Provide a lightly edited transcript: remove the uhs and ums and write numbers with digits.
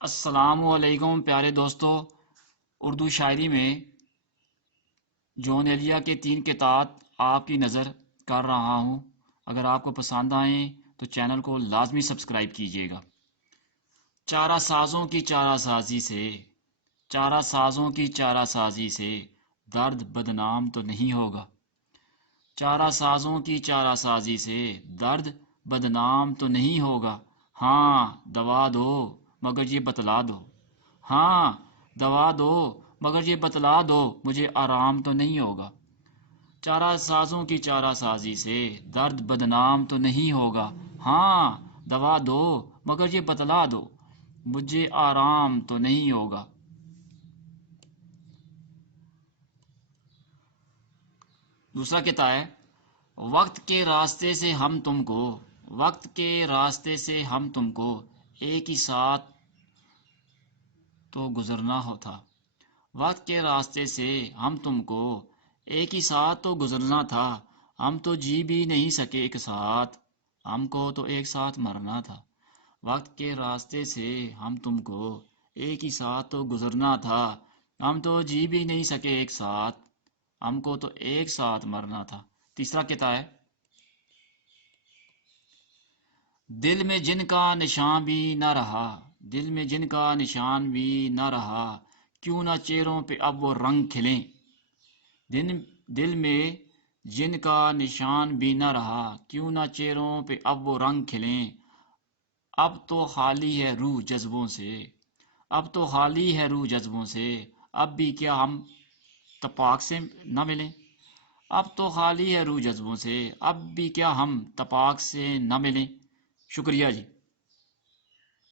السلام علیکم پیارے دوستو، اردو شاعری میں جون ایلیا کے 3 قطعات آپ کی نظر کر رہا ہوں۔ اگر آپ کو پسند آئیں تو چینل کو لازمی سبسکرائب کیجیے گا۔ چارہ سازوں کی چارہ سازی سے، چارہ سازوں کی چارہ سازی سے درد بدنام تو نہیں ہوگا۔ چارہ سازوں کی چارہ سازی سے درد بدنام تو نہیں ہوگا۔ ہاں دوا دو مگر یہ بتلا دو، ہاں دوا دو مگر یہ بتلا دو مجھے آرام تو نہیں ہوگا۔ چارہ سازوں کی چارہ سازی سے درد بدنام تو نہیں ہوگا۔ ہاں دوا دو مگر یہ بتلا دو مجھے آرام تو نہیں ہوگا۔ دوسرا کہتا ہے، وقت کے راستے سے ہم تم کو، وقت کے راستے سے ہم تم کو ایک ہی ساتھ تو گزرنا ہوتا۔ وقت کے راستے سے ہم تم کو ایک ہی ساتھ تو گزرنا تھا، ہم تو جی بھی نہیں سکے ایک ساتھ، ہم کو تو ایک ساتھ مرنا تھا۔ وقت کے راستے سے ہم تم کو ایک ہی ساتھ تو گزرنا تھا، ہم تو جی بھی نہیں سکے ایک ساتھ، ہم کو تو ایک ساتھ مرنا تھا۔ تیسرا کہتا ہے، دل میں جن کا نشان بھی نہ رہا، دل میں جن کا نشان بھی نہ رہا، کیوں نہ چہروں پہ اب وہ رنگ کھلیں۔ دل میں جن کا نشان بھی نہ رہا، کیوں نہ چہروں پہ اب وہ رنگ کھلیں۔ اب تو خالی ہے روح جذبوں سے، اب تو خالی ہے روح جذبوں سے، اب بھی کیا ہم تپاک سے نہ ملیں۔ اب تو خالی ہے روح جذبوں سے، اب بھی کیا ہم تپاک سے نہ ملیں۔ شکریہ جی۔